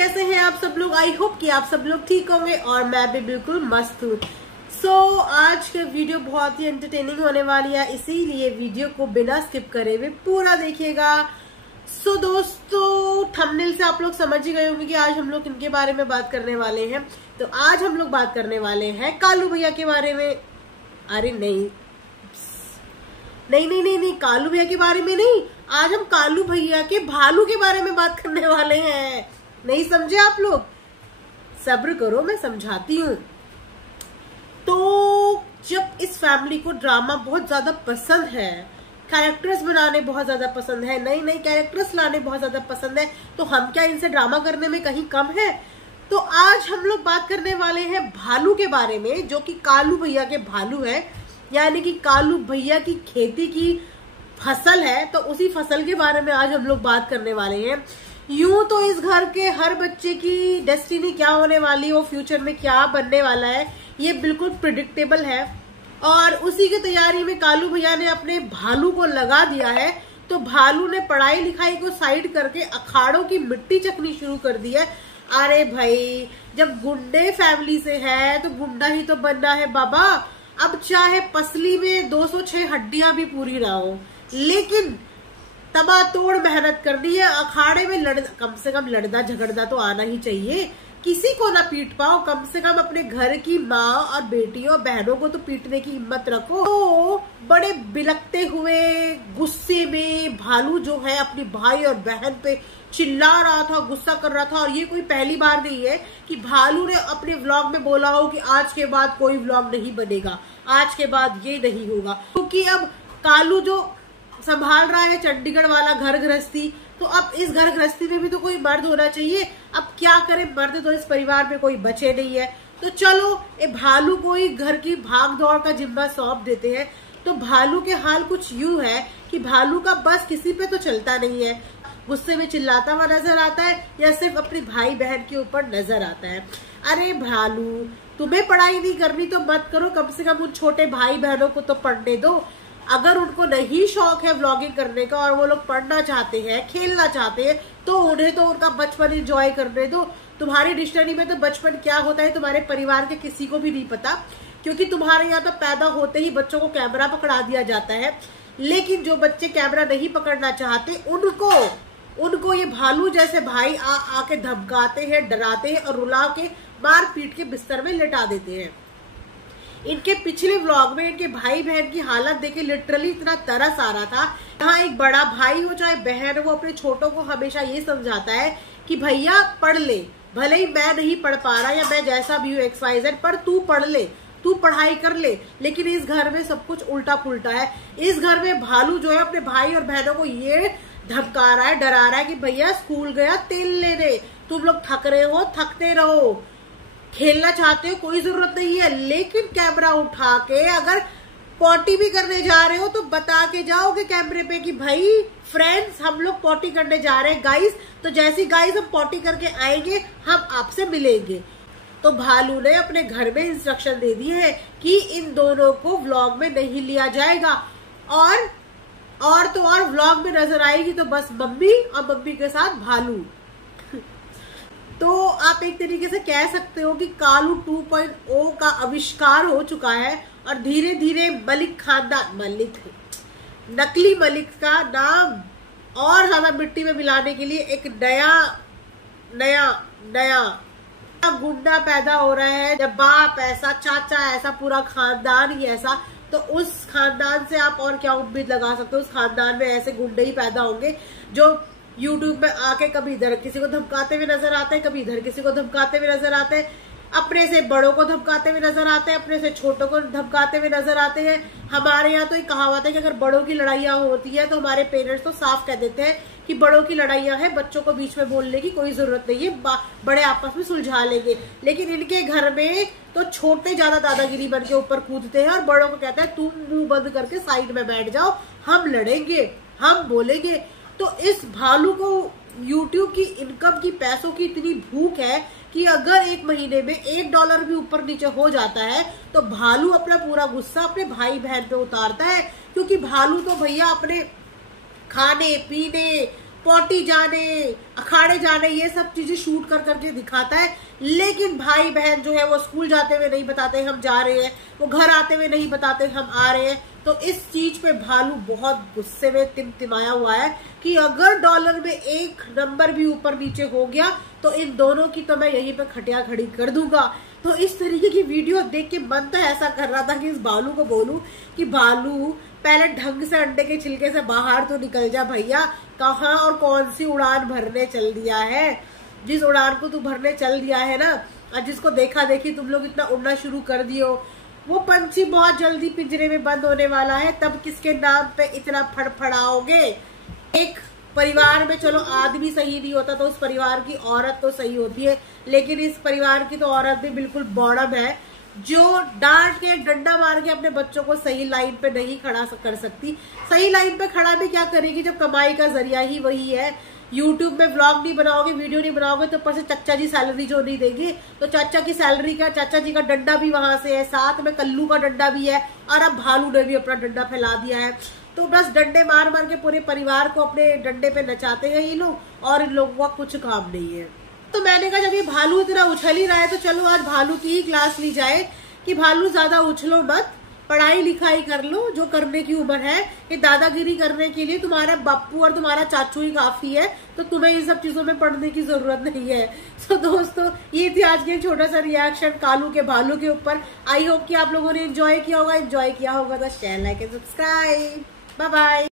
कैसे हैं आप सब लोग। आई होप कि आप सब लोग ठीक होंगे और मैं भी बिल्कुल मस्त हूँ। आज का वीडियो बहुत ही एंटरटेनिंग होने वाली है, इसीलिए वीडियो को बिना स्किप करे हुए पूरा देखिएगा। दोस्तों, थंबनेल से आप लोग समझ ही गए होंगे कि आज हम लोग किनके बारे में बात करने वाले हैं। तो आज हम लोग बात करने वाले हैं कालू भैया के बारे में। अरे नहीं, कालू भैया के बारे में नहीं, आज हम कालू भैया के भालू के बारे में बात करने वाले हैं। नहीं समझे आप लोग? सब्र करो, मैं समझाती हूँ। तो जब इस फैमिली को ड्रामा बहुत ज्यादा पसंद है, कैरेक्टर्स बनाने बहुत ज्यादा पसंद है, नई नई कैरेक्टर्स लाने बहुत ज्यादा पसंद है, तो हम क्या इनसे ड्रामा करने में कहीं कम है? तो आज हम लोग बात करने वाले हैं भालू के बारे में, जो कि कालू भैया के भालू है, यानी कि कालू भैया की खेती की फसल है। तो उसी फसल के बारे में आज हम लोग बात करने वाले हैं। यूं तो इस घर के हर बच्चे की डेस्टिनी क्या होने वाली है, वो फ्यूचर में क्या बनने वाला है, ये बिल्कुल प्रिडिक्टेबल है। और उसी की तैयारी में कालू भैया ने अपने भालू को लगा दिया है। तो भालू ने पढ़ाई लिखाई को साइड करके अखाड़ों की मिट्टी चखनी शुरू कर दी है। अरे भाई, जब गुंडे फैमिली से है तो गुंडा ही तो बनना है बाबा। अब चाहे पसली में 206 हड्डियां भी पूरी ना हो, लेकिन तबातोड़ मेहनत करनी है। अखाड़े में कम से कम लड़ना झगड़ना तो आना ही चाहिए। किसी को ना पीट पाओ, कम से कम अपने घर की माँ और बेटियों बहनों को तो पीटने की हिम्मत रखो। तो बड़े बिलकते हुए गुस्से में भालू जो है अपनी भाई और बहन पे चिल्ला रहा था, गुस्सा कर रहा था। और ये कोई पहली बार नहीं है कि भालू ने अपने व्लॉग में बोला हो कि आज के बाद कोई व्लॉग नहीं बनेगा, आज के बाद ये नहीं होगा। क्योंकि अब कालू जो संभाल रहा है चंडीगढ़ वाला घर गृहस्थी, तो अब इस घर गृहस्थी में भी तो कोई मर्द होना चाहिए। अब क्या करे, मर्द तो इस परिवार में कोई बचे नहीं है। तो चलो ये भालू को ही घर की भाग दौड़ का जिम्मा सौंप देते हैं। तो भालू के हाल कुछ यूं है कि भालू का बस किसी पे तो चलता नहीं है। गुस्से में चिल्लाता हुआ नजर आता है या सिर्फ अपनी भाई बहन के ऊपर नजर आता है। अरे भालू, तुम्हें पढ़ाई नहीं करनी तो मत करो, कम से कम उन छोटे भाई बहनों को तो पढ़ने दो। अगर उनको नहीं शौक है व्लॉगिंग करने का और वो लोग पढ़ना चाहते हैं, खेलना चाहते हैं, तो उन्हें तो उनका बचपन एंजॉय करने दो। तुम्हारी डिक्शनरी में तो बचपन क्या होता है तुम्हारे परिवार के किसी को भी नहीं पता, क्योंकि तुम्हारे यहाँ तो पैदा होते ही बच्चों को कैमरा पकड़ा दिया जाता है। लेकिन जो बच्चे कैमरा नहीं पकड़ना चाहते, उनको ये भालू जैसे भाई आके धमकाते हैं, डराते हैं और रुला के मार पीट के बिस्तर में लिटा देते हैं। इनके पिछले व्लॉग में इनके भाई बहन की हालत देखे लिटरली इतना तरस आ रहा था। यहाँ एक बड़ा भाई हो चाहे बहन, वो अपने छोटों को हमेशा ये समझाता है कि भैया पढ़ ले, भले ही मैं नहीं पढ़ पा रहा या मैं जैसा भी हूँ XYZ, पर तू पढ़ ले, तू पढ़ाई कर ले। लेकिन इस घर में सब कुछ उल्टा पुल्टा है। इस घर में भालू जो है अपने भाई और बहनों को ये धमका रहा है, डरा रहा है कि भैया स्कूल गया तेल लेने, तुम लोग थक रहे हो, थकते रहो, खेलना चाहते हो कोई जरूरत नहीं है। लेकिन कैमरा उठा के अगर पॉटी भी करने जा रहे हो तो बता के जाओगे कैमरे पे कि भाई फ्रेंड्स, हम लोग पॉटी करने जा रहे हैं गाइस। तो जैसी गाइस हम पॉटी करके आएंगे, हम आपसे मिलेंगे। तो भालू ने अपने घर में इंस्ट्रक्शन दे दी है कि इन दोनों को व्लॉग में नहीं लिया जाएगा। और तो और व्लॉग में नजर आएगी तो बस मम्मी और मम्मी के साथ भालू। तो आप एक तरीके से कह सकते हो कि कालू 2.0 का आविष्कार हो चुका है और धीरे धीरे नकली मलिक का नाम और ज्यादा मिट्टी में मिलाने के लिए एक नया गुंडा पैदा हो रहा है। जब बाप ऐसा, चाचा ऐसा, पूरा खानदान ही ऐसा, तो उस खानदान से आप और क्या उम्मीद लगा सकते हो? उस खानदान में ऐसे गुंडे ही पैदा होंगे जो यूट्यूब में आके कभी इधर किसी को धमकाते हुए नजर आते हैं, कभी इधर किसी को धमकाते हुए नजर आते हैं, अपने से बड़ों को धमकाते हुए नजर आते हैं, अपने से छोटों को धमकाते हुए नजर आते हैं। हमारे यहाँ तो एक कहावत है कि अगर बड़ों की लड़ाइयाँ होती है तो हमारे पेरेंट्स तो साफ कह देते हैं कि बड़ों की लड़ाइयाँ है, बच्चों को बीच में बोलने की कोई जरूरत नहीं है, बड़े आपस में सुलझा लेंगे। लेकिन इनके घर में तो छोटे ज्यादा दादागिरी बन के ऊपर कूदते हैं और बड़ों को कहते हैं तुम मुंह बंद करके साइड में बैठ जाओ, हम लड़ेंगे, हम बोलेंगे। तो इस भालू को YouTube की इनकम की, पैसों की इतनी भूख है कि अगर एक महीने में $1 भी ऊपर नीचे हो जाता है तो भालू अपना पूरा गुस्सा अपने भाई बहन पे उतारता है। क्योंकि भालू तो भैया अपने खाने पीने पॉटी जाने, अखाड़े जाने, ये सब चीजें शूट कर करके दिखाता है। लेकिन भाई बहन जो है वो स्कूल जाते हुए नहीं बताते हम जा रहे हैं, वो घर आते हुए नहीं बताते हम आ रहे हैं। तो इस चीज पे भालू बहुत गुस्से में तिमतिमाया हुआ है कि अगर डॉलर में एक नंबर भी ऊपर नीचे हो गया तो इन दोनों की तो मैं यहीं पे खटिया खड़ी कर दूंगा। तो इस तरीके की वीडियो देख के मन तो ऐसा कर रहा था कि इस भालू को बोलूं कि भालू पहले ढंग से अंडे के छिलके से बाहर तो निकल जा भैया, कहाँ और कौन सी उड़ान भरने चल दिया है। जिस उड़ान को तू भरने चल दिया है ना, और जिसको देखा देखी तुम लोग इतना उड़ना शुरू कर दिए हो, वो पंछी बहुत जल्दी पिंजरे में बंद होने वाला है। तब किसके नाम पे इतना फड़फड़ाओगे। एक परिवार में चलो आदमी सही नहीं होता तो उस परिवार की औरत तो सही होती है, लेकिन इस परिवार की तो औरत भी बिल्कुल बॉडम है, जो डांट के डंडा मार के अपने बच्चों को सही लाइन पे नहीं खड़ा कर सकती। सही लाइन पे खड़ा भी क्या करेगी जब कमाई का जरिया ही वही है। यूट्यूब में व्लॉग नहीं बनाओगे, वीडियो नहीं बनाओगे तो ऊपर से चाचा जी सैलरी जो नहीं देंगे, तो चाचा की सैलरी का, चाचा जी का डंडा भी वहां से है, साथ में कल्लू का डंडा भी है, और अब भालू ने भी अपना डंडा फैला दिया है। तो बस डंडे मार मार के पूरे परिवार को अपने डंडे पे नचाते हैं ये लोग, और इन लोगों का कुछ काम नहीं है। तो मैंने कहा जब ये भालू इतना उछल ही रहा है तो चलो आज भालू की ही क्लास ली जाए कि भालू ज्यादा उछलो मत, पढ़ाई लिखाई कर लो जो करने की उम्र है। ये दादागिरी करने के लिए तुम्हारा बापू और तुम्हारा चाचू ही काफी है, तो तुम्हें इन सब चीजों में पढ़ने की जरूरत नहीं है। तो दोस्तों ये थी आज के छोटा सा रिएक्शन कालू के भालू के ऊपर। आई होप कि आप लोगों ने एंजॉय किया होगा तो share, like and subscribe. Bye bye.